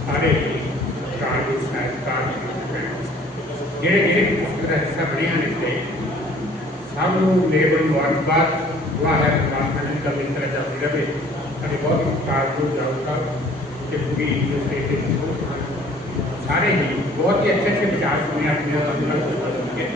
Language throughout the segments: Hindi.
ਸਾਰੇ ਸਰਕਾਰ ਦੇ ਸਹਿਕਾਰ ਜਿਹੜੇ ਜਿਹੜੇ ਪੁਸਤਕ ਦਾ ਹਿੱਸਾ ਬਣਿਆ ਨੇ ਤੇ ਸਭ ਨੂੰ ਲੇਬਰ ਮੁਬਾਰਕਬਾਦ ਦੁਆ ਹੈ ਪਰਮਾਤਮਾ ਨੇ ਕਦੇ ਤਰ੍ਹਾਂ ਚੱਲਦੀ ਰਹੇ ਅਤੇ ਬਹੁਤ ਕਾਰਜੋ ਜਾਊਗਾ ਕਿ ਪੂਰੀ ਯੂਨੀਵਰਸਿਟੀ ਦੇ ਸਾਰੇ ਹੀ ਬਹੁਤ ਹੀ ਅੱਛੇ ਅੱਛੇ ਵਿਚਾਰ ਸੁਣੇ ਆਪਣੇ ਅੰਦਰ ਕੇ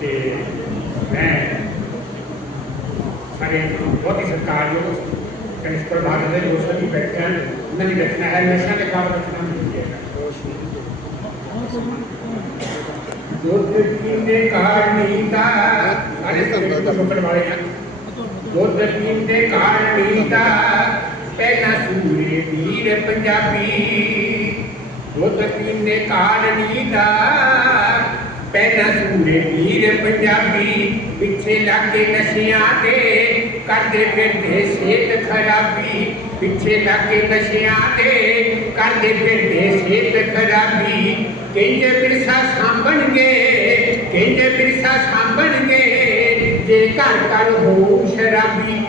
ਤੇ ਮੈਂ ਸਾਰੇ ਬਹੁਤ ਹੀ ਸਤਿਕਾਰਯੋਗ ਇਸ ਪ੍ਰਭਾਵ ਦੇ ਜੋ गणेश दोस्तों की व्याख्यान नहीं रचना है। नशा के काम रचना नहीं ने कहा नहीं था। अरे तो मुकुट वाले हैं। गोदनी ने कहा नहीं था। पहला सूर्य वीर पंजाबी। गोदनी ने कहा नहीं था। ਪਹਿਲਾ ਸੂਰੇ ਵੀਰ ਪੰਜਾਬੀ ਪਿੱਛੇ ਲੱਗੇ ਨਸ਼ਿਆਂ ਦੇ ਕਰਦੇ ਫਿਰਦੇ ਸਿਹਤ ਖਰਾਬੀ ਪਿੱਛੇ ਲੱਗੇ ਨਸ਼ਿਆਂ ਦੇ ਕਰਦੇ ਫਿਰਦੇ ਸਿਹਤ ਖਰਾਬੀ ਕਹਿੰਦੇ ਵਿਰਸਾ ਸਾਂਭਣਗੇ ਕਹਿੰਦੇ ਵਿਰਸਾ ਸਾਂਭਣਗੇ ਜੇ ਘਰ ਘਰ ਹੋ ਸ਼ਰਾਬੀ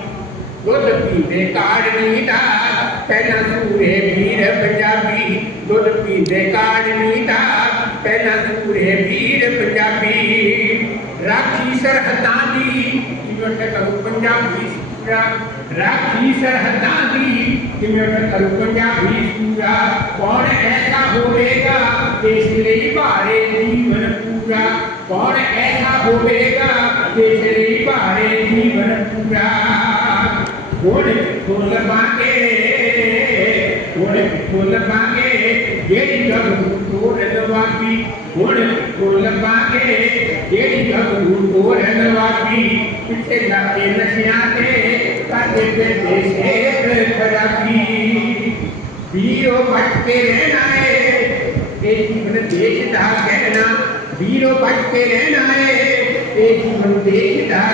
ਦੁੱਧ ਪੀਂਦੇ ਕਾਰਨੀ ਦਾ ਪਹਿਲਾ ਸੂਰੇ ਵੀਰ ਪੰਜਾਬੀ ਦੁੱਧ ਪੀਂਦੇ ਕਾਰਨੀ ਦਾ ਪਹਿਲਾ ਸੂਰੇ ਵੀਰ ਪੰਜਾਬੀ ਰਾਖੀ ਸਰਹੱਦਾਂ ਦੀ ਜਿਵੇਂ ਉੱਥੇ ਕਰੂ ਪੰਜਾਬੀ ਸੂਰਾ ਰਾਖੀ ਸਰਹੱਦਾਂ ਦੀ ਜਿਵੇਂ ਉੱਥੇ ਕਰੂ ਪੰਜਾਬੀ ਸੂਰਾ ਕੌਣ ਐਸਾ ਹੋਵੇਗਾ ਦੇਸ਼ ਲਈ ਭਾਰੇ ਜੀਵਨ ਪੂਰਾ ਕੌਣ ਐਸਾ ਹੋਵੇਗਾ ਦੇਸ਼ ਲਈ ਭਾਰੇ ਜੀਵਨ ਪੂਰਾ ਕੋਣ ਕੋਲ ਬਾਗੇ ಕೋಣೆ ಕೊಲ್ಲಬಾಗೆ ಏನಿಗಾದರೂ ಕೋರೆಲ್ಲವಾಗಿ ये ಕೊಲ್ಲಬಾಗೆ ಏನಿಗಾದರೂ ಕೋರೆಲ್ಲವಾಗಿ पिछले जाते नशिया के करते पे देशे खराबी। वीरो बच के रहना है ये जीवन देश धा कहना। वीरो बच के रहना है ये जीवन देश धा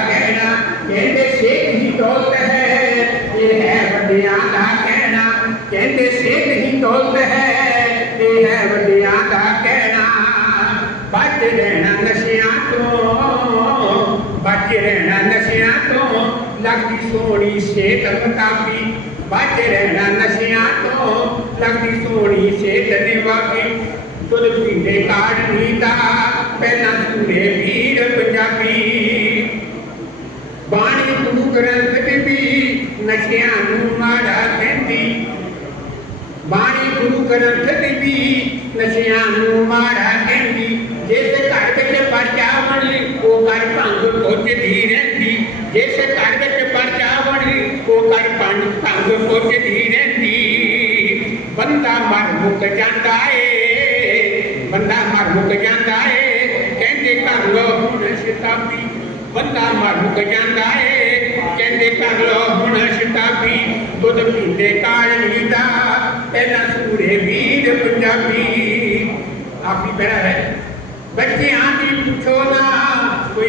रहना नशिया तो लगती सोनी से तमतापी बाजे रहना नशिया तो लगती सोनी से धन्यवादी तुल पिंडे काढ़नी दा पहला सुने वीर पंजाबी बाणी गुरु ग्रंथ भी नशिया नु माड़ा कहती बाणी गुरु ग्रंथ भी नशिया नु माड़ा होती धीरे धी जैसे कार्य के परचावड़ी पोकर पांड तांग होते धीरे धी बंदा मर मुक जाता है, बंदा मर मुक जाता है। कहते कर लो हुन शताब्दी। बंदा मर मुक जाता है, कहते कर लो हूँ शताब्दी। दुध पीते काल नीता पहला सूर्य वीर पंजाबी। आप ही मेरा है। बच्चे आती पूछो ना, कोई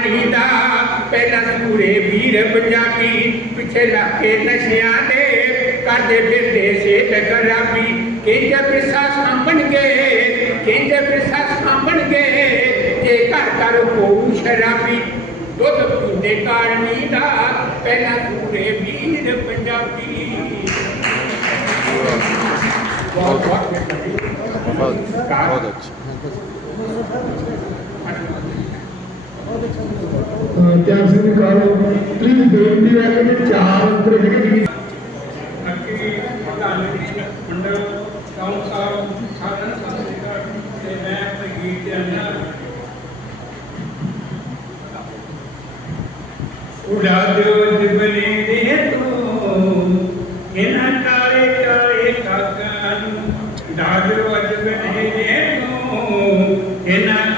ਨੀਤਾ ਪਹਿਲਾਂ ਸੂਰੇ ਵੀਰ ਪੰਜਾਬੀ ਪਿੱਛੇ ਲੱਗੇ ਨਸ਼ਿਆਂ ਦੇ ਕਰਦੇ ਫਿਰਦੇ ਸੇਤ ਖਰਾਬੀ ਕਿੰਜ ਪ੍ਰਸ਼ਾਸਨ ਬਣ ਗਏ ਕਿੰਜ ਪ੍ਰਸ਼ਾਸਨ ਬਣ ਗਏ ਜੇ ਘਰ ਘਰ ਕੋਉ ਸ਼ਰਾਬੀ ਦੁੱਧ ਪੀਂਦੇ ਕਾਰਨੀ ਦਾ ਪਹਿਲਾਂ ਸੂਰੇ ਵੀਰ ਪੰਜਾਬੀ ਬਹੁਤ ਬਹੁਤ ਬਹੁਤ ਅੱਛਾ त्यासी निकालो प्लीज़ बेनती है कि चार अंतरे जगह उड़ा दो जुबने दे तू इन तारे तारे काकन डाल दो जुबने दे तू इन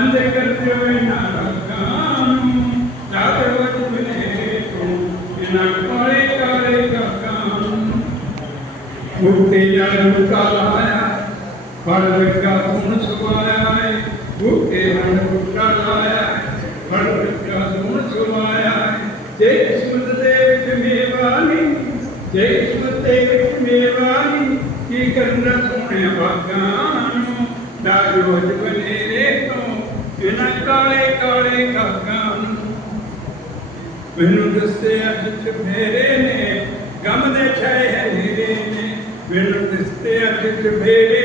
वंदे करते हुए नाम जागृत मिले तो बिना काले काले का काम। मुक्ति का लाया, फ़र्ज़ का गुण छुपाया है, मुक्ति जन्म का लाया, फ़र्ज़ का गुण छुपाया है। जय सुदेव मेवानी, जय सुदेव मेवानी, की करना सोने भगवान। दारोज बने तो ਇਹਨਾਂ ਕਾਲੇ ਕਾਲੇ ਕਾਗਾਂ ਨੂੰ। ਮੈਨੂੰ ਦੱਸੇ ਅੱਜ ਚੁਫੇਰੇ ਨੇ, ਗਮ ਦੇ ਛਾਏ ਹਨੇਰੇ ਨੇ। ਮੈਨੂੰ ਦੱਸੇ ਅੱਜ ਚੁਫੇਰੇ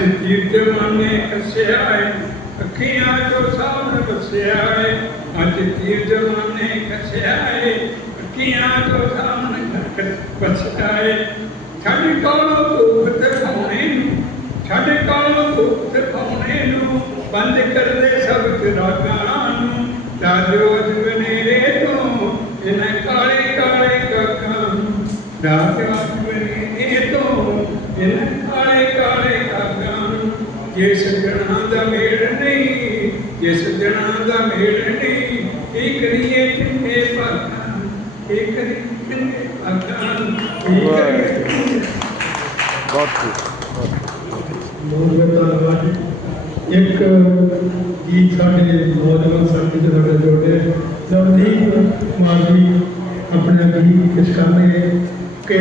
ਨੂੰ ਅੱਜ ਜੀਵ ਜਵਾਨੇ ਕੱਸਿਆ ਏ ਅੱਖੀਆਂ ਚੋਂ ਸਾਹਮਣੇ ਵਸਿਆ ਏ ਅੱਜ ਜੀਵ ਜਵਾਨੇ ਕੱਸਿਆ ਏ ਅੱਖੀਆਂ ਚੋਂ ਸਾਹਮਣੇ ਵਸਿਆ ਏ ਛੱਡ ਕੋਲੋਂ ਧੂਪ ਦਿਖਾਉਣੇ ਨੂੰ ਛੱਡ ਕੋਲੋਂ ਧੂਪ ਦਿਖਾਉਣੇ ਨੂੰ ਬੰਦ ਕਰ ਦੇ ਸਭ ਚਿਰਾਗਾਂ ਨੂੰ ਰਾਜੋ ਜਵਨੇਰੇ ਤੋਂ ਇਹਨਾਂ ਕਾਲੇ ਕਾਲੇ ਕਾਕਾਂ ਨੂੰ ਰਾਜੋ ਜਵਨੇਰੇ ਤੋਂ ਇਹਨਾਂ ਕਾਲੇ ਕਾਲੇ ਕਾਕਾਂ ਨੂੰ ਜੇ ਸੱਜਣਾ ਦਾ ਮੇਲ ਨਹੀਂ ਜੇ ਸੱਜਣਾ ਦਾ ਮੇਲ ਨਹੀਂ ਇਹ ਕਰੀਏ ਕਿੰਨੇ ਭਾਗਾਂ ਇਹ ਕਰੀਏ ਕਿੰਨੇ ਭਾਗਾਂ ਇਹ ਕਰੀਏ ਬਹੁਤ ਖੂਬ ਬਹੁਤ ਬਹੁਤ ਧੰਨਵਾਦ ਇੱਕ ਗੀਤ ਸਾਡੇ ਨੌਜਵਾਨ ਸਾਥੀ ਦੇ ਨਾਲ ਜੋੜੇ ਨਵਦੀਪ ਕੁਮਾਰ ਜੀ ਆਪਣੇ ਗੀਤ ਪੇਸ਼ ਕਰਨਗੇ ਕਿ